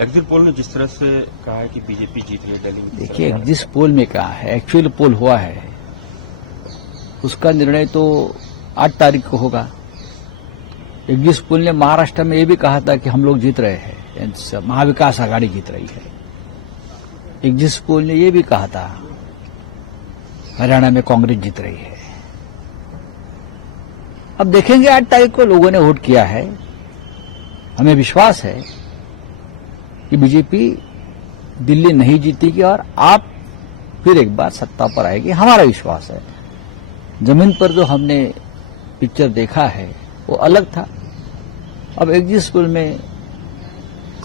Exit poll ने जिस तरह से कहा है कि बीजेपी जीत रही है दिल्ली में, देखिए एग्जिट पोल में कहा है, एक्चुअल पोल हुआ है उसका निर्णय तो 8 तारीख को होगा। एग्जिट पोल ने महाराष्ट्र में ये भी कहा था कि हम लोग जीत रहे हैं, महाविकास आघाड़ी जीत रही है। एग्जिट पोल ने ये भी कहा था हरियाणा में कांग्रेस जीत रही है। अब देखेंगे 8 तारीख को लोगों ने वोट किया है। हमें विश्वास है कि बीजेपी दिल्ली नहीं जीतेगी और आप फिर एक बार सत्ता पर आएगी, हमारा विश्वास है। जमीन पर जो हमने पिक्चर देखा है वो अलग था। अब एग्जिट पोल में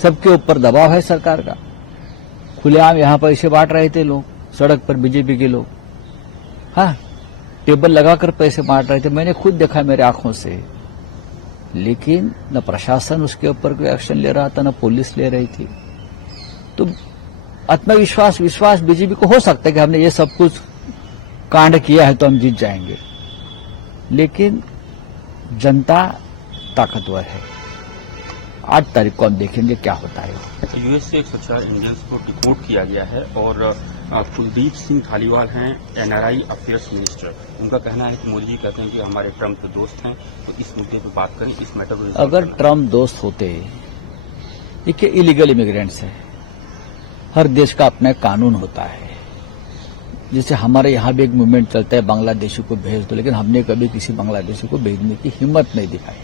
सबके ऊपर दबाव है सरकार का। खुलेआम यहां पर पैसे बांट रहे थे लोग, सड़क पर बीजेपी के लोग, हाँ टेबल लगाकर पैसे बांट रहे थे। मैंने खुद देखा मेरे आंखों से, लेकिन न प्रशासन उसके ऊपर कोई एक्शन ले रहा था, न पुलिस ले रही थी। तो आत्मविश्वास विश्वास बीजेपी को हो सकता है कि हमने ये सब कुछ कांड किया है तो हम जीत जाएंगे, लेकिन जनता ताकतवर है। 8 तारीख को हम देखेंगे क्या होता है। यूएस से 104 इंडियंस को डिपोर्ट किया गया है और कुलदीप सिंह धालीवाल हैं एनआरआई अफेयर्स मिनिस्टर। उनका कहना है कि मोदी जी कहते हैं कि हमारे ट्रम्प के दोस्त हैं, तो इस मुद्दे पर बात करें, इस मैटर को। अगर ट्रम्प दोस्त होते, देखिए इलीगल इमिग्रेंट्स है, हर देश का अपना एक कानून होता है। जैसे हमारे यहाँ भी एक मूवमेंट चलता है बांग्लादेशी को भेज दो, लेकिन हमने कभी किसी बांग्लादेशी को भेजने की हिम्मत नहीं दिखाई।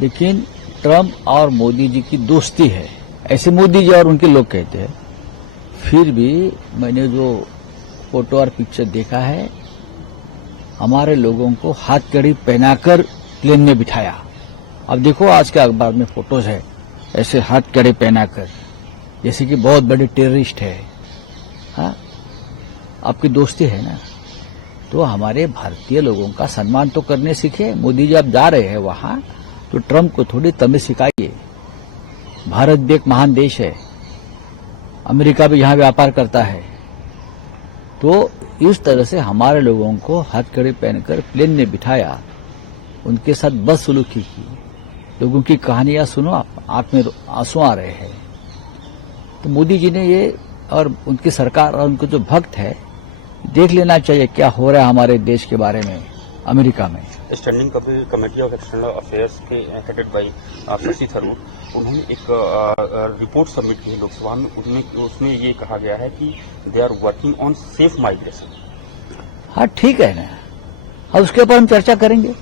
लेकिन ट्रम्प और मोदी जी की दोस्ती है, ऐसे मोदी जी और उनके लोग कहते हैं। फिर भी मैंने जो फोटो और पिक्चर देखा है, हमारे लोगों को हाथ कड़ी पहनाकर प्लेन में बिठाया। अब देखो आज के अखबार में फोटोज है, ऐसे हाथ कड़ी पहनाकर, जैसे कि बहुत बड़े टेररिस्ट है। हाँ, आपकी दोस्ती है ना, तो हमारे भारतीय लोगों का सम्मान तो करने सीखे। मोदी जी आप जा रहे हैं वहां, तो ट्रम्प को थोड़ी तमीज सिखाइए। भारत भी एक महान देश है, अमेरिका भी यहां व्यापार करता है। तो इस तरह से हमारे लोगों को हथकड़ी पहनकर प्लेन में बिठाया, उनके साथ बदसलूकी की। लोगों की कहानियां सुनो, आप आंख में आंसू आ रहे हैं। तो मोदी जी ने ये और उनकी सरकार और उनको जो भक्त है, देख लेना चाहिए क्या हो रहा है हमारे देश के बारे में अमेरिका में। Standing committee of external affairs के हेडेड बाई शशि थरूर, उन्होंने एक रिपोर्ट सबमिट की है लोकसभा में। उसमें ये कहा गया है कि they are working on safe migration. हाँ ठीक है ना, अब उसके ऊपर हम चर्चा करेंगे।